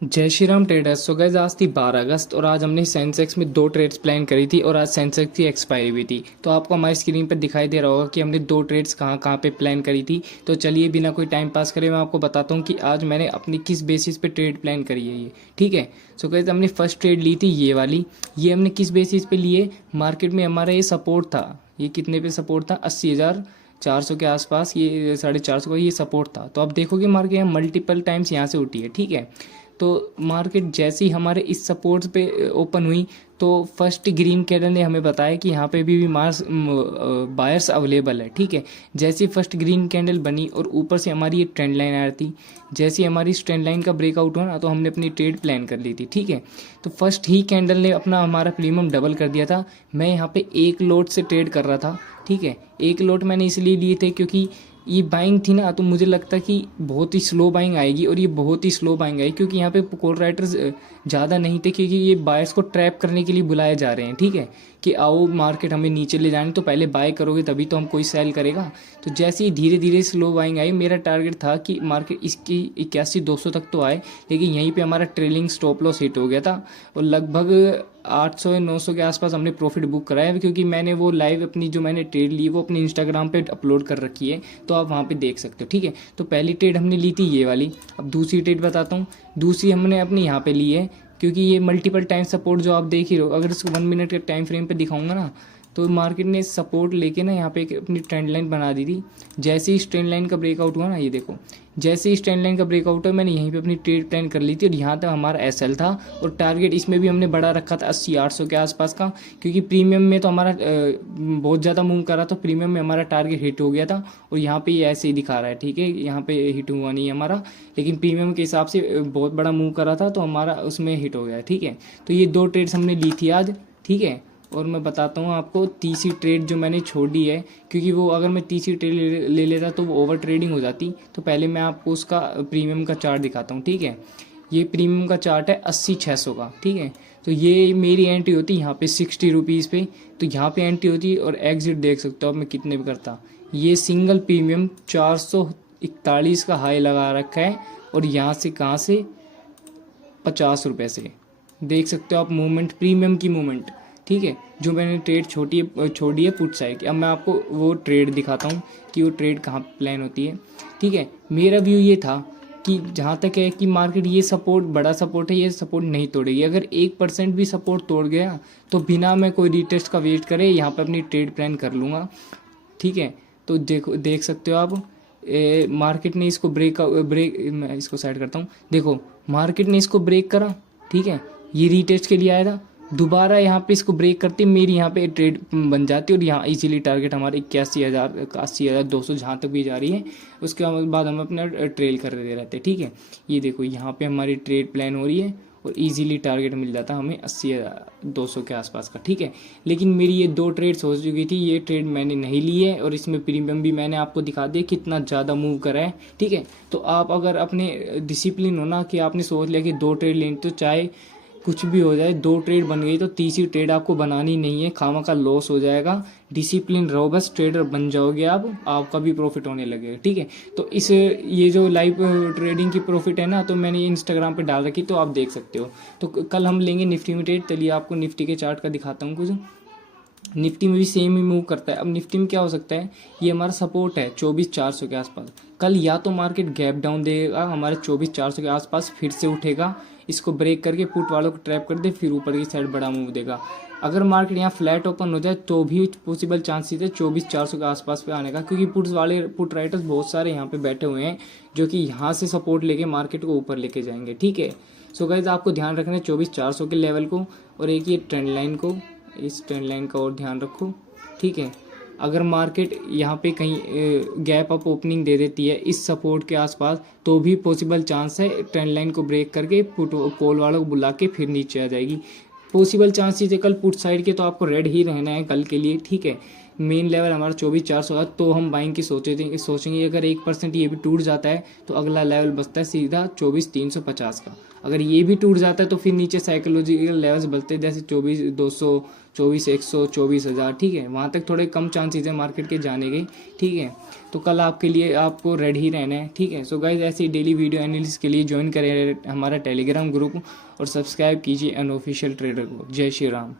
जय Shri Ram traders. So guys, आज थी 12 अगस्त और आज हमने सेंसेक्स में दो ट्रेड्स प्लान करी थी और आज सेंसेक्स की एक्सपायरी भी थी। तो आपको हमारी स्क्रीन पर दिखाई दे रहा होगा कि हमने दो ट्रेड्स कहाँ कहाँ पे प्लान करी थी। तो चलिए बिना कोई टाइम पास करे मैं आपको बताता हूँ कि आज मैंने अपनी किस बेसिस पे ट्रेड प्लान करी है ये। ठीक है। सो गाइस, हमने फर्स्ट ट्रेड ली थी ये वाली। ये हमने किस बेसिस पे लिए, मार्केट में हमारा ये सपोर्ट था। ये कितने पे सपोर्ट था? 80,400 के आसपास, ये 450 का ये सपोर्ट था। तो आप देखोगे मार्केट यहाँ मल्टीपल टाइम्स यहाँ से उठी है। ठीक है। तो मार्केट जैसे ही हमारे इस सपोर्ट पे ओपन हुई तो फर्स्ट ग्रीन कैंडल ने हमें बताया कि यहाँ पे भी मार्स बायर्स अवेलेबल है। ठीक है। जैसे ही फर्स्ट ग्रीन कैंडल बनी और ऊपर से हमारी ये ट्रेंड लाइन आ रही थी, जैसे ही हमारी इस ट्रेंड लाइन का ब्रेकआउट हुआ ना तो हमने अपनी ट्रेड प्लान कर ली थी। ठीक है। तो फर्स्ट ही कैंडल ने अपना हमारा प्रीमियम डबल कर दिया था। मैं यहाँ पे एक लोट से ट्रेड कर रहा था। ठीक है। एक लोट मैंने इसलिए लिए थे क्योंकि ये बाइंग थी ना, तो मुझे लगता कि बहुत ही स्लो बाइंग आएगी और ये बहुत ही स्लो बाइंग आई क्योंकि यहाँ पे कॉल राइटर्स ज़्यादा नहीं थे, क्योंकि ये बायर्स को ट्रैप करने के लिए बुलाए जा रहे हैं। ठीक है। कि आओ मार्केट हमें नीचे ले जाने, तो पहले बाय करोगे तभी तो हम कोई सेल करेगा। तो जैसे ही धीरे धीरे स्लो बाइंग आई, मेरा टारगेट था कि मार्केट इसकी 81-200 तक तो आए, लेकिन यहीं पे हमारा ट्रेलिंग स्टॉप लॉस हिट हो गया था और लगभग 800 या 900 के आसपास हमने प्रॉफिट बुक कराया, क्योंकि मैंने वो लाइव अपनी जो मैंने ट्रेड ली वो अपने इंस्टाग्राम पे अपलोड कर रखी है, तो आप वहाँ पे देख सकते हो। ठीक है। तो पहली ट्रेड हमने ली थी ये वाली। अब दूसरी ट्रेड बताता हूँ। दूसरी हमने अपनी यहाँ पे ली है, क्योंकि ये मल्टीपल टाइम सपोर्ट जो आप देख ही रहे हो, अगर इसको 1 मिनट के टाइम फ्रेम पे दिखाऊंगा ना तो मार्केट ने सपोर्ट लेके ना यहाँ पे एक अपनी ट्रेंड लाइन बना दी थी। जैसे ही इस ट्रेंड लाइन का ब्रेकआउट हुआ ना, ये देखो, जैसे ही इस ट्रेंड लाइन का ब्रेकआउट हुआ मैंने यहीं पे अपनी ट्रेड प्लान कर ली थी और यहाँ तक हमारा एसएल था। और टारगेट इसमें भी हमने बढ़ा रखा था 80-800 के आसपास का, क्योंकि प्रीमियम में तो हमारा बहुत ज़्यादा मूव करा, तो प्रीमियम में हमारा टारगेट हिट हो गया था और यहाँ पे ये ऐसे ही दिखा रहा है। ठीक है। यहाँ पे हिट हुआ नहीं है हमारा, लेकिन प्रीमियम के हिसाब से बहुत बड़ा मूव करा था तो हमारा उसमें हिट हो गया है। ठीक है। तो ये दो ट्रेड्स हमने ली थी आज। ठीक है। और मैं बताता हूँ आपको तीसरी ट्रेड जो मैंने छोड़ी है, क्योंकि वो अगर मैं तीसरी ट्रेड ले लेता तो वो ओवर ट्रेडिंग हो जाती। तो पहले मैं आपको उसका प्रीमियम का चार्ट दिखाता हूँ। ठीक है। ये प्रीमियम का चार्ट है 80-600 का। ठीक है। तो ये मेरी एंट्री होती है यहाँ पे 60 रुपीज़ पे। तो यहाँ पे एंट्री होती है और एग्जिट देख सकते हो अब मैं कितने पे करता। ये सिंगल प्रीमियम 441 का हाई लगा रखा है और यहाँ से कहाँ से 50 रुपये से देख सकते हो आप मूवमेंट, प्रीमियम की मूवमेंट। ठीक है। जो मैंने ट्रेड छोड़ी है पुट साइड की। अब मैं आपको वो ट्रेड दिखाता हूँ कि वो ट्रेड कहाँ प्लान होती है। ठीक है। मेरा व्यू ये था कि जहाँ तक है कि मार्केट ये सपोर्ट बड़ा सपोर्ट है, ये सपोर्ट नहीं तोड़ेगी। अगर 1% भी सपोर्ट तोड़ गया तो बिना मैं कोई रीटेस्ट का वेट करे यहाँ पे अपनी ट्रेड प्लान कर लूँगा। ठीक है। तो देखो, देख सकते हो आप, मार्केट ने इसको मैं इसको साइड करता हूँ। देखो, मार्केट ने इसको ब्रेक करा। ठीक है। ये रीटेस्ट के लिए आया था, दोबारा यहाँ पे इसको ब्रेक करते मेरी यहाँ पे ट्रेड बन जाती और यहाँ इजीली टारगेट हमारे 81,000-81,200 जहाँ तक भी जा रही है। उसके बाद हम अपना ट्रेल कर रहे रहते हैं। ठीक है। ये देखो, यहाँ पे हमारी ट्रेड प्लान हो रही है और इजीली टारगेट मिल जाता हमें 80,200 के आसपास का। ठीक है। लेकिन मेरी ये दो ट्रेड्स हो चुकी थी, ये ट्रेड मैंने नहीं ली है और इसमें प्रीमियम भी मैंने आपको दिखा दिया कितना ज़्यादा मूव करा है। ठीक है। तो आप अगर अपने डिसिप्लिन हो ना, कि आपने सोच लिया कि दो ट्रेड लेनी, तो चाहे कुछ भी हो जाए, दो ट्रेड बन गई तो तीसरी ट्रेड आपको बनानी नहीं है, खामा का लॉस हो जाएगा। डिसिप्लिन रहो, बस ट्रेडर बन जाओगे आप, आपका भी प्रॉफिट होने लगेगा। ठीक है। तो इस ये जो लाइव ट्रेडिंग की प्रॉफिट है ना, तो मैंने ये इंस्टाग्राम पे डाल रखी, तो आप देख सकते हो। तो कल हम लेंगे निफ्टी में ट्रेड। चलिए आपको निफ्टी के चार्ट का दिखाता हूँ कुछ। निफ्टी में भी सेम ही मूव करता है। अब निफ्टी में क्या हो सकता है, ये हमारा सपोर्ट है 24,400 के आसपास। कल या तो मार्केट गैप डाउन देगा हमारे 24,400 के आसपास, फिर से उठेगा, इसको ब्रेक करके पुट वालों को ट्रैप कर दे, फिर ऊपर की साइड बड़ा मूव देगा। अगर मार्केट यहाँ फ्लैट ओपन हो जाए तो भी पॉसिबल चांसेस है 24,400 के आसपास पे आने का, क्योंकि पुट राइटर्स बहुत सारे यहाँ पे बैठे हुए हैं जो कि यहाँ से सपोर्ट लेके मार्केट को ऊपर लेके जाएंगे। ठीक है। सो गाइस, आपको ध्यान रखना है 24,400 के लेवल को और एक ये ट्रेंड लाइन को, इस ट्रेंड लाइन का और ध्यान रखो। ठीक है। अगर मार्केट यहाँ पे कहीं गैप अप ओपनिंग दे देती है इस सपोर्ट के आसपास, तो भी पॉसिबल चांस है ट्रेंड लाइन को ब्रेक करके पुट कॉल वालों को बुला के फिर नीचे आ जाएगी। पॉसिबल चांसेस है कल पुट साइड के, तो आपको रेड ही रहना है कल के लिए। ठीक है। मेन लेवल हमारा 24,400 है, तो हम बाइंग की सोचेंगे। अगर 1% ये भी टूट जाता है तो अगला लेवल बचता है सीधा 24,350 का। अगर ये भी टूट जाता है तो फिर नीचे साइकोलॉजिकल लेवल्स बचते हैं, जैसे 24,200, 24,100 24,000, ठीक है, वहाँ तक थोड़े कम चांसेस है मार्केट के जाने के, ठीक है। तो कल आपके लिए आपको रेडी ही रहना है, ठीक है। सो गाइज ऐसी डेली वीडियो एनालिसिस के लिए ज्वाइन करें हमारा टेलीग्राम ग्रुप और सब्सक्राइब कीजिए अनऑफिशियल ट्रेडर को। जय श्री राम।